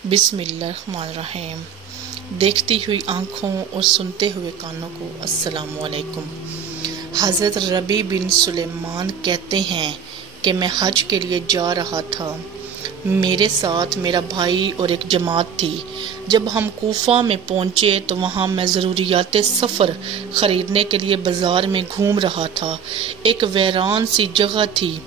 बिस्मिल्लाहिर्रहमानिर्रहीम। देखती हुई आँखों और सुनते हुए कानों को अस्सलाम वालेकुम। हज़रत रबी बिन सुलेमान कहते हैं कि मैं हज के लिए जा रहा था। मेरे साथ मेरा भाई और एक जमात थी। जब हम कूफा में पहुंचे तो वहां मैं ज़रूरियात सफ़र ख़रीदने के लिए बाज़ार में घूम रहा था। एक वीरान सी जगह थी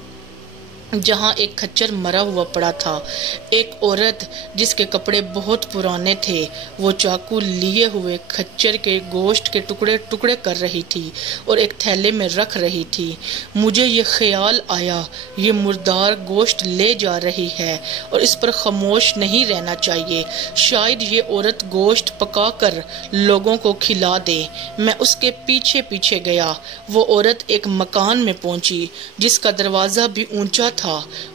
जहाँ एक खच्चर मरा हुआ पड़ा था। एक औरत जिसके कपड़े बहुत पुराने थे वो चाकू लिए हुए खच्चर के गोश्त के टुकड़े टुकड़े कर रही थी और एक थैले में रख रही थी। मुझे ये ख्याल आया ये मुर्दार गोश्त ले जा रही है और इस पर खामोश नहीं रहना चाहिए। शायद ये औरत गोश्त पका कर लोगों को खिला दे। मैं उसके पीछे पीछे गया। वो औरत एक मकान में पहुंची जिसका दरवाज़ा भी ऊंचा था।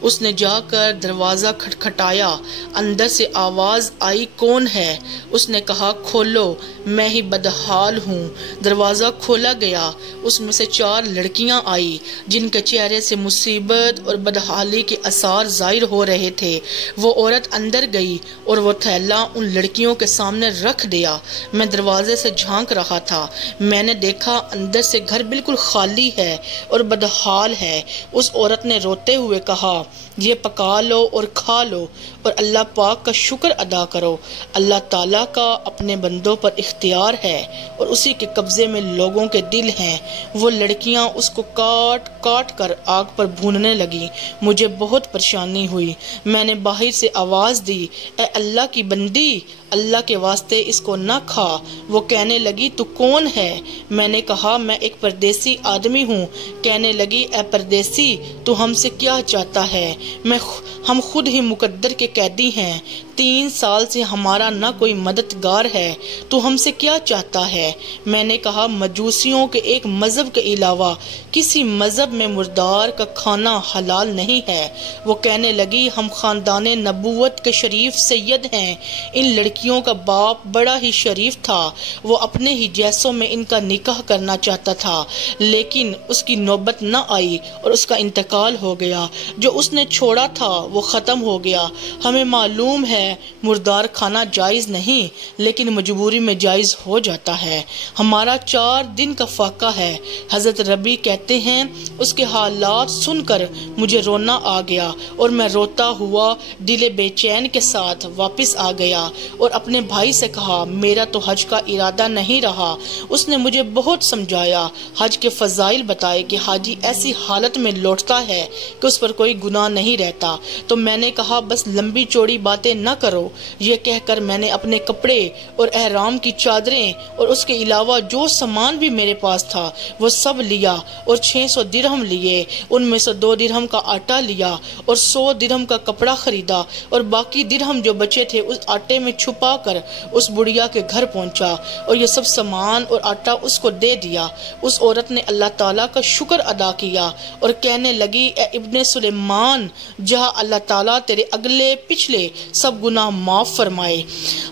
उसने जाकर दरवाजा खटखटाया। अंदर से आवाज आई, कौन है? उसने कहा, खोलो, मैं ही बदहाल हूँ। दरवाजा खोला गया। उसमें से 4 लड़कियां आई जिनके चेहरे से मुसीबत और बदहाली के आसार जाहिर हो रहे थे। वो औरत अंदर गई और वो थैला उन लड़कियों के सामने रख दिया। मैं दरवाजे से झांक रहा था। मैंने देखा अंदर से घर बिल्कुल खाली है और बदहाल है। उस औरत ने रोते हुए कहा, ये पका लो और खा लो और अल्लाह पाक का शुक्र अदा करो। अल्लाह ताला का अपने बंदों पर इख्तियार है और उसी के कब्जे में लोगों के दिल हैं। वो लड़कियां उसको काट काट कर आग पर भूनने लगी। मुझे बहुत परेशानी हुई। मैंने बाहर से आवाज दी, ए अल्लाह की बंदी, अल्लाह के वास्ते इसको न खा। वो कहने लगी, तू कौन है? मैंने कहा, मैं एक परदेसी आदमी हूँ। कहने लगी, ए परदेसी, तू हमसे क्या चाहता है? हम खुद ही मुकद्दर के कैदी हैं। 3 साल से हमारा न कोई मददगार है। तू हमसे क्या चाहता है? मैंने कहा, मजूसियों के एक मजहब के अलावा किसी मजहब में मुर्दार का खाना हलाल नहीं है। वो कहने लगी, हम खानदान नबूवत के शरीफ सैयद हैं। इन लड़कियों का बाप बड़ा ही शरीफ था। वो अपने ही जैसों में इनका निकाह करना चाहता था, लेकिन उसकी नौबत न आई और उसका इंतकाल हो गया। जो उसने छोड़ा था वो खत्म हो गया। हमें मालूम है मुर्दार खाना जायज नहीं, लेकिन मजबूरी में जायज हो जाता है। हमारा 4 दिन का फाका है। हजरत रबी कहते हैं, उसके हालात सुनकर मुझे रोना आ गया और मैं रोता हुआ दिले बेचैन के साथ वापस आ गया और अपने भाई से कहा, मेरा तो हज का इरादा नहीं रहा। उसने मुझे बहुत समझाया, हज के फजाइल बताए कि हाजी ऐसी हालत में लौटता है कि उस पर कोई गुनाह नहीं रहता। तो मैंने कहा, बस लंबी चौड़ी बातें न करो। ये कहकर मैंने अपने कपड़े और एहराम की चादरें और उसके अलावा जो सामान भी मेरे पास था वो सब लिया और 600 दिरहम लिए। उनमें से 2 दिरहम का आटा लिया और 100 दिरहम का कपड़ा खरीदा और बाकी दिरहम जो बचे थे उस आटे में छुपा कर उस बुढ़िया के घर पहुंचा और ये सब सामान और आटा उसको दे दिया। उस औरत ने अल्लाह ताला का शुक्र अदा किया और कहने लगी, ए इब्ने सुलेमान, जहाँ अल्लाह ताला तेरे अगले पिछले सब गुनाह माफ फरमाए,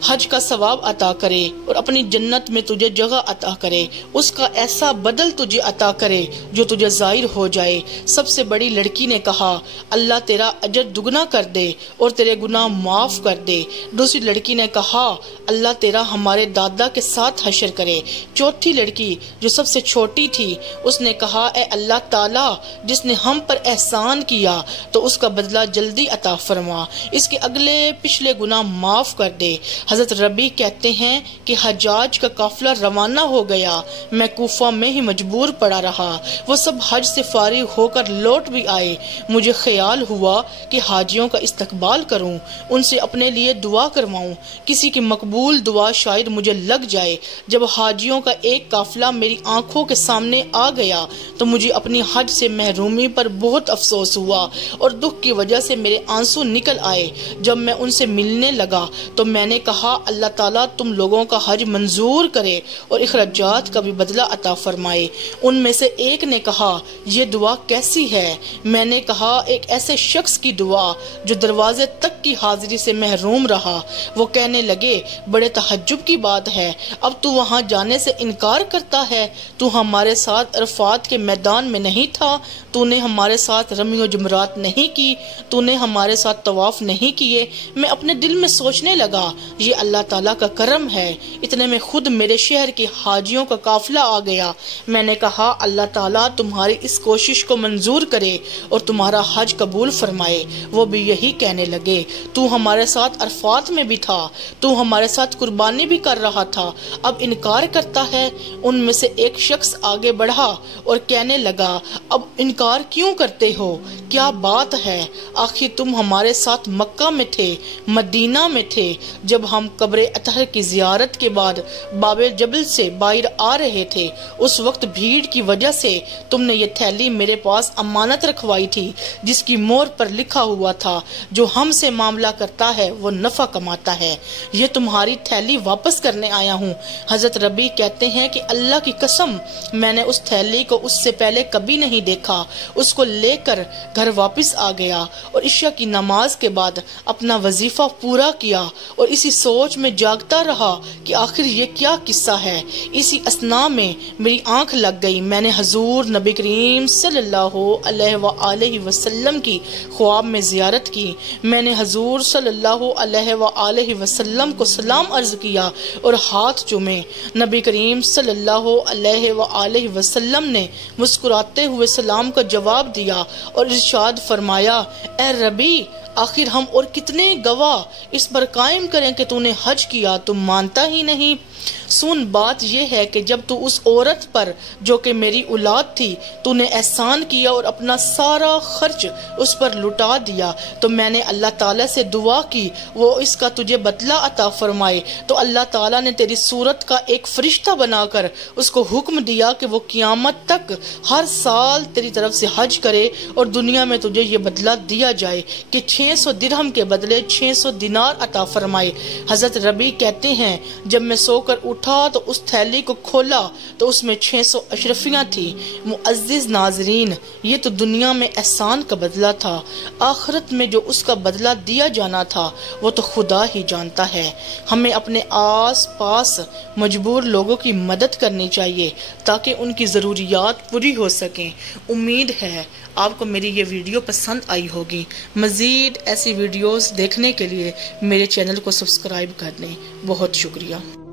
हज का सवाब अता करे और अपनी जन्नत में तुझे जगह अता करे, उसका ऐसा बदल तुझे अता करे जो तुझे जाहिर हो जाए। सबसे बड़ी लड़की ने कहा, अल्लाह तेरा अजर दुगना कर दे और तेरे गुनाह माफ कर दे। दूसरी लड़की ने कहा, अल्लाह तेरा हमारे दादा के साथ हशर करे। चौथी लड़की जो सबसे छोटी थी उसने कहा, ए अल्लाह ताला, जिसने हम पर एहसान किया तो उसका बदला जल्दी अता फरमा, इसके अगले पिछले गुनाह माफ कर दे। हजरत रबी कहते हैं कि हजाज का काफिला रवाना हो गया। मैं कूफा में ही मजबूर पड़ा रहा। वो सब हज से फारिग होकर लौट भी आए। मुझे ख्याल हुआ कि हाजियों का इस्तकबाल करूं, उनसे अपने लिए दुआ करवाऊं, किसी की मकबूल दुआ शायद मुझे लग जाए। जब हाजियों का एक काफिला मेरी आंखों के सामने आ गया तो मुझे अपनी हज से महरूमी पर बहुत अफसोस हुआ और दुख की वजह से मेरे आंसू निकल आए। जब मैं उनसे मिलने लगा तो मैंने कहा, अल्लाह ताला तुम लोगों का हज मंजूर करे और इखराजात का भी बदला अता फरमाए। उनमें से एक ने कहा, ये दुआ कैसी है? मैंने कहा, एक ऐसे शख्स की दुआ जो दरवाजे तक की हाजिरी से महरूम रहा। वो कहने लगे, बड़े तहज्जुब की बात है, अब तू वहाँ जाने से इनकार करता है? तू हमारे साथ अरफात के मैदान में नहीं था? तूने हमारे साथ रमी و جمرات نہیں کی، تو نے ہمارے ساتھ طواف نہیں کیے۔ میں اپنے دل میں سوچنے لگا یہ اللہ تعالیٰ کا کرم ہے۔ اتنے میں خود میرے شہر کے حاجیوں کا قافلہ آ گیا۔ میں نے کہا اللہ تعالیٰ تمہاری اس کوشش کو منظور کرے اور تمہارا حج قبول فرمائے۔ وہ بھی یہی کہنے لگے، تو ہمارے ساتھ عرفات میں بھی تھا، تو ہمارے ساتھ قربانی بھی کر رہا تھا، اب انکار کرتا ہے۔ ان میں سے ایک شخص آگے بڑھا اور کہنے لگا اب انکار کیوں کرتے ہو؟ کیا بات ہے؟ آخر تم ہمارے ساتھ مکہ میں تھے، مدینہ میں تھے، جب ہم قبر اطہر کی زیارت کے بعد باب جبل سے باہر آ رہے تھے۔ اس وقت بھیڑ کی وجہ سے تم نے یہ تھیلی میرے پاس امانت رکھوائی تھی، جس کی مہر پر لکھا ہوا تھا جو ہم سے معاملہ کرتا ہے وہ نفع کماتا ہے۔ یہ تمہاری تھیلی واپس کرنے آیا ہوں۔ حضرت ربیع کہتے ہیں کہ اللہ کی قسم میں نے اس تھیلی کو اس سے پہلے کبھی نہیں دیکھا۔ اس کو لے کر گھر واپس آ گیا اور عشاء کی نماز کے بعد اپنا وظیفہ پورا کیا اور اسی سوچ میں جاگتا رہا کہ آخر یہ کیا قصہ ہے۔ اسی اثناء میں میری آنکھ لگ گئی۔ میں نے حضور نبی کریم صلی اللہ علیہ وآلہ وسلم کی خواب میں زیارت کی۔ میں نے حضور صلی اللہ علیہ وآلہ وسلم کو سلام عرض کیا اور ہاتھ چومے۔ نبی کریم صلی اللہ علیہ وآلہ وسلم نے مسکراتے ہوئے سلام کا جواب دیا اور ارشاد فرمایا اے ربیع، آخر ہم اور کتنے گواہ اس پر قائم کریں کہ تو نے حج کیا، تم مانتا ہی نہیں۔ سن بات یہ ہے کہ جب تو اس عورت پر جو کہ میری اولاد تھی تو نے احسان کیا اور اپنا سارا خرچ اس پر لٹا دیا، تو میں نے اللہ تعالیٰ سے دعا کی وہ اس کا تجھے بدلہ عطا فرمائے، تو اللہ تعالیٰ نے تیری صورت کا ایک فرشتہ بنا کر اس کو حکم دیا کہ وہ قیامت تک ہر سال تیری طرف سے حج کرے اور دنیا میں تجھے یہ بدلہ دیا جائے کہ 600 درہم کے بدلے 600 دینار عطا فرمائے۔ حضرت ربیع کہتے ہیں جب میں سو کر اٹھا تو اس تھیلی کو کھولا تو اس میں 600 اشرفیاں تھی۔ معزز ناظرین، یہ تو دنیا میں احسان کا بدلہ تھا، آخرت میں جو اس کا بدلہ دیا جانا تھا وہ تو خدا ہی جانتا ہے۔ ہمیں اپنے آس پاس مجبور لوگوں کی مدد کرنی چاہیے تاکہ ان کی ضروریات پوری ہو سکیں۔ امید ہے آپ کو میری یہ ویڈیو پسند آئی ہوگی۔ مزید ایسی ویڈیوز دیکھنے کے لیے میرے چینل کو سبسکرائب کر لیں۔ بہت شکریہ۔